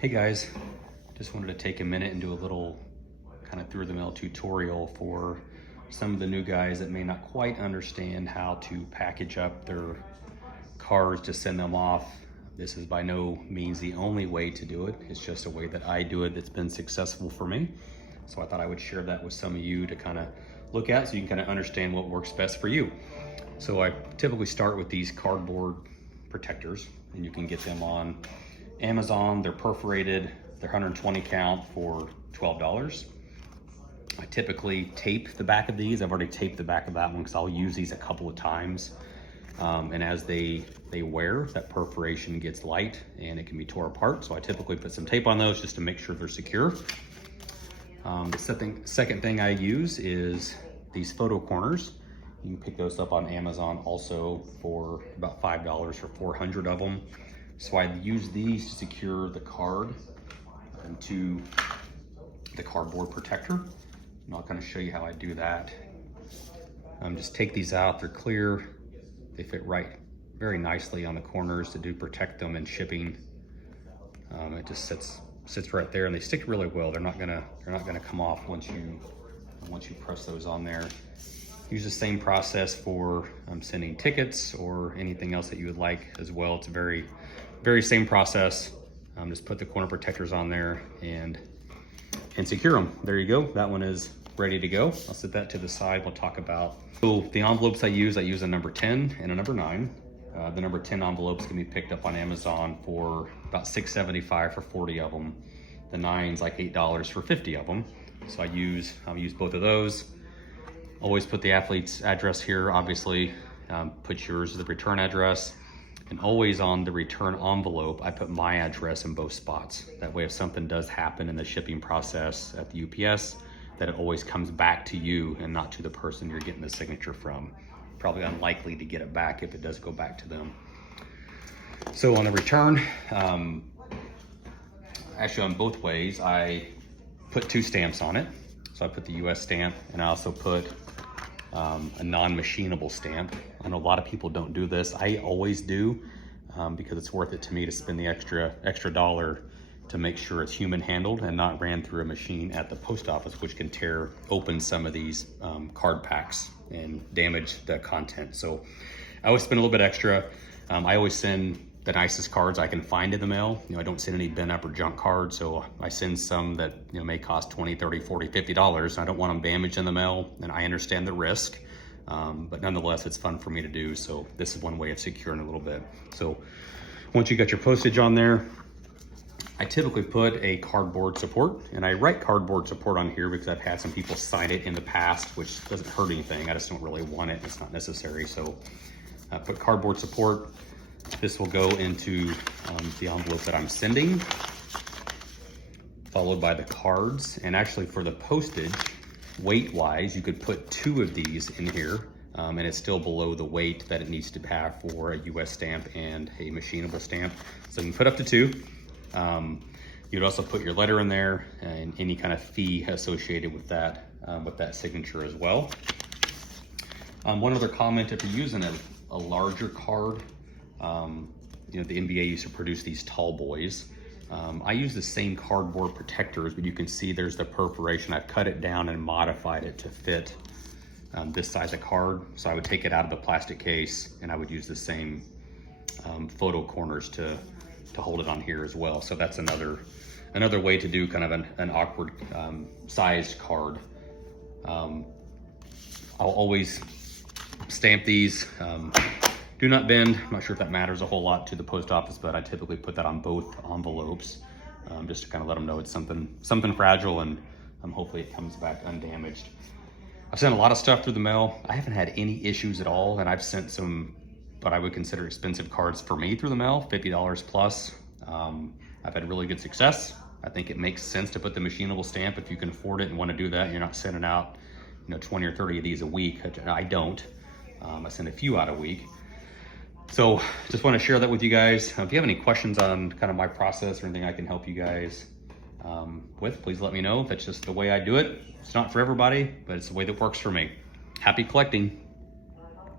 Hey guys, just wanted to take a minute and do a little kind of through the mail tutorial for some of the new guys that may not quite understand how to package up their cars to send them off. This is by no means the only way to do it. It's just a way that I do it that's been successful for me. So I thought I would share that with some of you to kind of look at so you can kind of understand what works best for you. So I typically start with these cardboard protectors, and you can get them on Amazon. They're perforated, they're 120 count for $12. I typically tape the back of these. I've already taped the back of that one because I'll use these a couple of times. And as they wear, that perforation gets light and it can be tore apart. So I typically put some tape on those just to make sure they're secure. The second thing I use is these photo corners. You can pick those up on Amazon also for about $5 for 400 of them. So I use these to secure the card into the cardboard protector. And I'll kind of show you how I do that. Just take these out, they're clear. They fit right very nicely on the corners to protect them in shipping. It just sits right there, and they stick really well. They're not gonna come off once you press those on there. Use the same process for sending tickets or anything else that you would like as well. It's a very same process. Just put the corner protectors on there and secure them. There you go. That one is ready to go. I'll set that to the side. We'll talk about the envelopes I use a number 10 and a number 9. The number 10 envelopes can be picked up on Amazon for about $6.75 for 40 of them. The 9's like $8 for 50 of them. So I'll use both of those. Always put the athlete's address here, obviously. Put yours as the return address. And always on the return envelope, I put my address in both spots. That way if something does happen in the shipping process at the UPS, that it always comes back to you and not to the person you're getting the signature from. Probably unlikely to get it back if it does go back to them. So on the return, actually on both ways, I put 2 stamps on it. So I put the US stamp, and I also put a non-machinable stamp. I know a lot of people don't do this. I always do because it's worth it to me to spend the extra dollar to make sure it's human handled and not ran through a machine at the post office, which can tear open some of these card packs and damage the content. So I always spend a little bit extra. I always send the nicest cards I can find in the mail. I don't send any bent up or junk cards. So I send some that may cost $20, $30, $40, $50. I don't want them damaged in the mail, and I understand the risk. But nonetheless, it's fun for me to do. So this is one way of securing a little bit. So once you got your postage on there, I typically put a cardboard support, and I write cardboard support on here because I've had some people sign it in the past, which doesn't hurt anything. I just don't really want it. It's not necessary. So I put cardboard support. This will go into the envelope that I'm sending, followed by the cards. And actually for the postage, weight-wise, you could put 2 of these in here, and it's still below the weight that it needs to have for a US stamp and a machinable stamp. So you can put up to 2. You'd also put your letter in there and any kind of fee associated with that signature as well. One other comment, if you're using a larger card, the NBA used to produce these tall boys. I use the same cardboard protectors, but you can see there's the perforation. I've cut it down and modified it to fit this size of card. So I would take it out of the plastic case, and I would use the same photo corners to hold it on here as well. So that's another way to do kind of an awkward sized card. I'll always stamp these. Do not bend. I'm not sure if that matters a whole lot to the post office, but I typically put that on both envelopes just to kind of let them know it's something fragile, and hopefully it comes back undamaged. I've sent a lot of stuff through the mail. I haven't had any issues at all, and I've sent some what I would consider expensive cards for me through the mail, $50 plus. I've had really good success. I think it makes sense to put the machinable stamp if you can afford it and want to do that. You're not sending out 20 or 30 of these a week. I don't. I send a few out a week. So just want to share that with you guys. If you have any questions on kind of my process or anything I can help you guys with, please let me know. That's just the way I do it. It's not for everybody, but it's the way that works for me. Happy collecting.